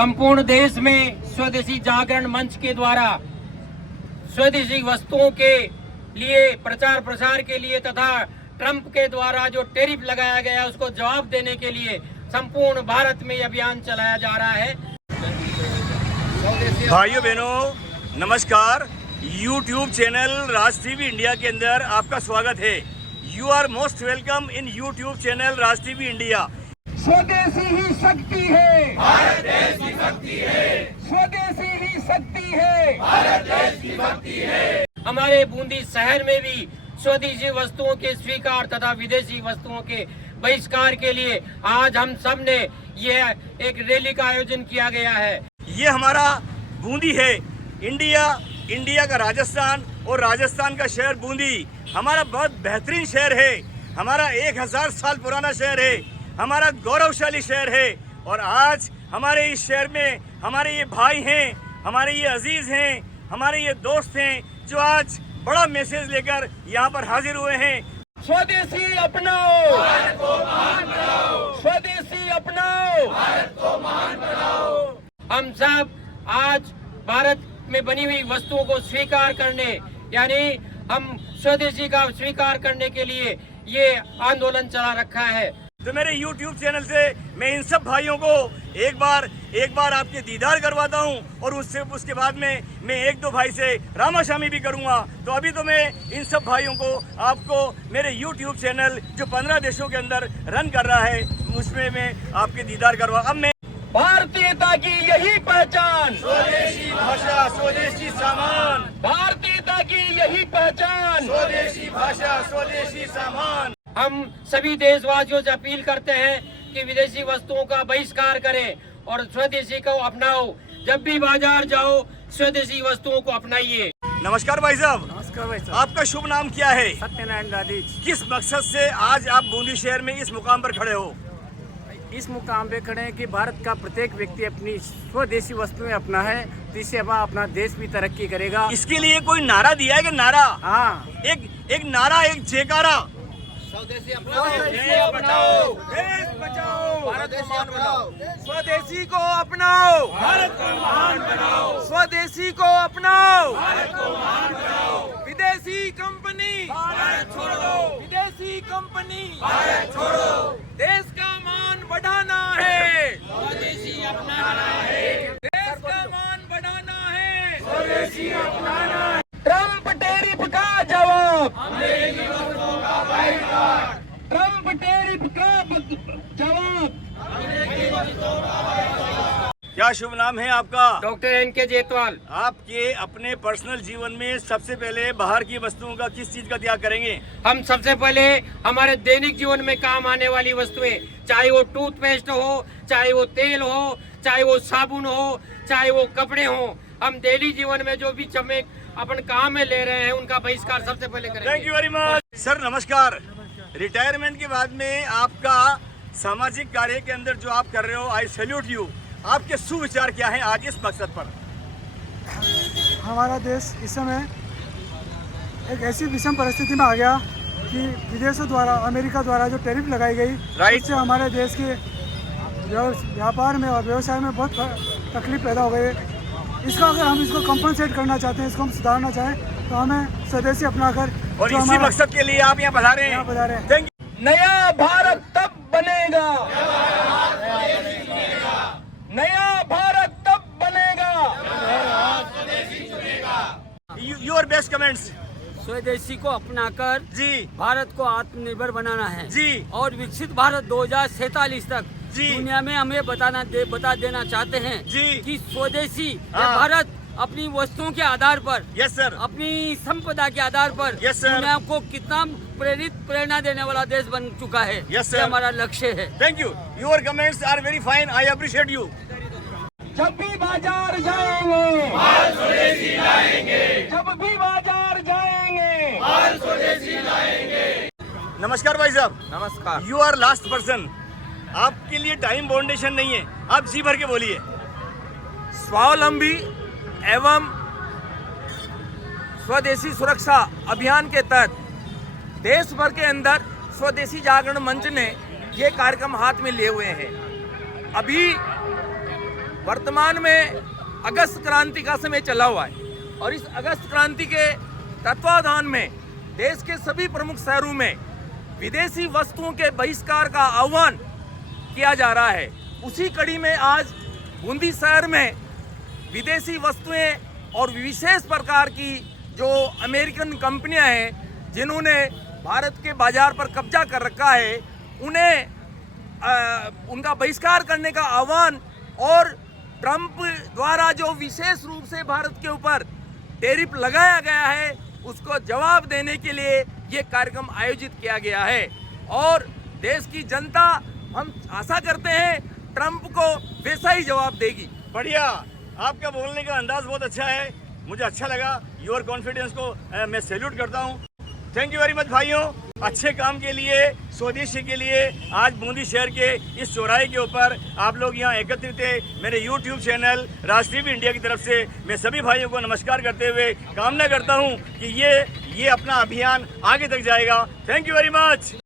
संपूर्ण देश में स्वदेशी जागरण मंच के द्वारा स्वदेशी वस्तुओं के लिए प्रचार प्रसार के लिए तथा ट्रंप के द्वारा जो टैरिफ लगाया गया उसको जवाब देने के लिए संपूर्ण भारत में अभियान चलाया जा रहा है। भाइयों बहनों नमस्कार। YouTube channel Raj TV India के अंदर आपका स्वागत है। You are most welcome in YouTube channel Raj TV India. स्वदेशी ही शक्ति है, भारत देश की शक्ति है। स्वदेशी ही शक्ति है, भारत देश की शक्ति है। हमारे बूंदी शहर में भी स्वदेशी वस्तुओं के स्वीकार तथा विदेशी वस्तुओं के बहिष्कार के लिए आज हम सब ने यह एक रैली का आयोजन किया गया है। ये हमारा बूंदी है। इंडिया का राजस्थान और राजस्थान का शहर बूंदी हमारा बहुत बेहतरीन शहर है। हमारा 1000 साल पुराना शहर है, हमारा गौरवशाली शहर है। और आज हमारे इस शहर में हमारे ये भाई हैं, हमारे ये अजीज हैं, हमारे ये दोस्त हैं जो आज बड़ा मैसेज लेकर यहाँ पर हाजिर हुए हैं। स्वदेशी अपनाओ, भारत को महान बनाओ। स्वदेशी अपनाओ, भारत को महान बनाओ। हम सब आज भारत में बनी हुई वस्तुओं को स्वीकार करने यानी हम स्वदेशी का स्वीकार करने के लिए ये आंदोलन चला रखा है। तो मेरे YouTube चैनल से मैं इन सब भाइयों को एक बार आपके दीदार करवाता हूं और उसके बाद में मैं 1-2 भाई से रामाशामी भी करूंगा। तो अभी तो मैं इन सब भाइयों को आपको मेरे YouTube चैनल जो 15 देशों के अंदर रन कर रहा है उसमें मैं आपके दीदार करवा। अब मैं भारतीयता की यही पहचान, स्वदेशी भाषा स्वदेशी सामान, भारतीयता की यही पहचान, स्वदेशी भाषा स्वदेशी सामान। हम सभी देशवासियों से अपील करते हैं कि विदेशी वस्तुओं का बहिष्कार करें और स्वदेशी को अपनाओ। जब भी बाजार जाओ स्वदेशी वस्तुओं को अपनाइए। नमस्कार भाई साहब। नमस्कार भाई साहब। आपका शुभ नाम क्या है? सत्यनारायण दादीज। किस मकसद से आज आप बूंदी शहर में इस मुकाम पर खड़े हो? इस मुकाम पे खड़े हैं कि भारत का प्रत्येक व्यक्ति अपनी स्वदेशी वस्तुएं अपना है, जिससे अपना देश भी तरक्की करेगा। इसके लिए कोई नारा दिया है कि नारा? हाँ, एक नारा, एक जयकारा। स्वदेशी अपनाओ, देश बचाओ, भारत को महान बनाओ। स्वदेशी को अपनाओ, भारत को महान बनाओ, स्वदेशी को अपनाओ, भारत को महान बनाओ। विदेशी कंपनी भारत छोड़ो, विदेशी कंपनी भारत छोड़ो। देश का मान बढ़ाना है, स्वदेशी अपनाना है, देश का मान बढ़ाना है, स्वदेशी अपनाना है। ट्रंप टैरिफ का जवाब, अमेरिकी वस्तुओं का बहिष्कार, ट्रंप टैरिफ का जवाब। क्या शुभ नाम है आपका? Doctor NK Jetwal. आपके अपने पर्सनल जीवन में सबसे पहले बाहर की वस्तुओं का किस चीज का त्याग करेंगे? हम सबसे पहले हमारे दैनिक जीवन में काम आने वाली वस्तुएं, चाहे वो टूथपेस्ट हो, चाहे वो तेल हो, चाहे वो साबुन हो, चाहे वो कपड़े हो, हम डेली जीवन में जो भी हमें अपन काम में ले रहे हैं उनका बहिष्कार सबसे पहले करेंगे। Thank you very much sir. नमस्कार। रिटायरमेंट के बाद में आपका सामाजिक कार्य के अंदर जो आप कर रहे हो, आई सैल्यूट यू। आपके सुविचार क्या हैं आज इस मकसद पर? हमारा देश इस समय एक ऐसी विषम परिस्थिति में आ गया कि विदेशों द्वारा, अमेरिका द्वारा जो टैरिफ लगाई गई, उससे हमारे देश के व्यापार में और व्यवसाय में बहुत तकलीफ पैदा हो गई है। इसका अगर हम इसको कंपनसेट करना चाहते हैं, इसको हम सुधारना चाहें, तो हमें स्वदेशी अपनाकर और इसी मकसद के लिए आप यहाँ पधारे हैं। Thank you. नया भारत तब बनेगा, नया भारत तब बनेगा। Your best comments. स्वदेशी को अपनाकर जी भारत को आत्मनिर्भर बनाना है जी और विकसित भारत 2047 तक जी दुनिया में हमें बता देना चाहते हैं जी कि स्वदेशी हाँ। भारत अपनी वस्तुओं के आधार पर, यस सर, अपनी संपदा के आधार पर Yes, sir. दुनिया को कितना प्रेरणा देने वाला देश बन चुका है। Yes, ये sir. हमारा लक्ष्य है। Thank you. Your comments are very fine, I appreciate you. जब भी बाजार जाएंगे, माल स्वदेशी लाएंगे। जब भी बाजार जाएंगे, माल स्वदेशी लाएंगे। नमस्कार भाई साहब। नमस्कार। You are last person. आपके लिए टाइम बाउंडेशन नहीं है, आप जी भर के बोलिए। स्वावलंबी एवं स्वदेशी सुरक्षा अभियान के तहत देश भर के अंदर स्वदेशी जागरण मंच ने ये कार्यक्रम हाथ में लिए हुए हैं। अभी वर्तमान में अगस्त क्रांति का समय चला हुआ है और इस अगस्त क्रांति के तत्वाधान में देश के सभी प्रमुख शहरों में विदेशी वस्तुओं के बहिष्कार का आह्वान किया जा रहा है। उसी कड़ी में आज बूंदी शहर में विदेशी वस्तुएं और विशेष प्रकार की जो अमेरिकन कंपनियां हैं जिन्होंने भारत के बाजार पर कब्जा कर रखा है, उन्हें उनका बहिष्कार करने का आह्वान और ट्रंप द्वारा जो विशेष रूप से भारत के ऊपर टैरिफ लगाया गया है उसको जवाब देने के लिए ये कार्यक्रम आयोजित किया गया है। और देश की जनता, हम आशा करते हैं ट्रंप को वैसा ही जवाब देगी। बढ़िया, आपका बोलने का अंदाज बहुत अच्छा है, मुझे अच्छा लगा। योर कॉन्फिडेंस को मैं सैल्यूट करता हूँ। थैंक यू वेरी मच भाइयों, अच्छे काम के लिए, स्वदेशी के लिए आज बूंदी शहर के इस चौराहे के ऊपर आप लोग यहाँ एकत्रित थे। मेरे YouTube channel Raj TV India की तरफ से मैं सभी भाइयों को नमस्कार करते हुए कामना करता हूँ कि ये अपना अभियान आगे तक जाएगा। Thank you very much.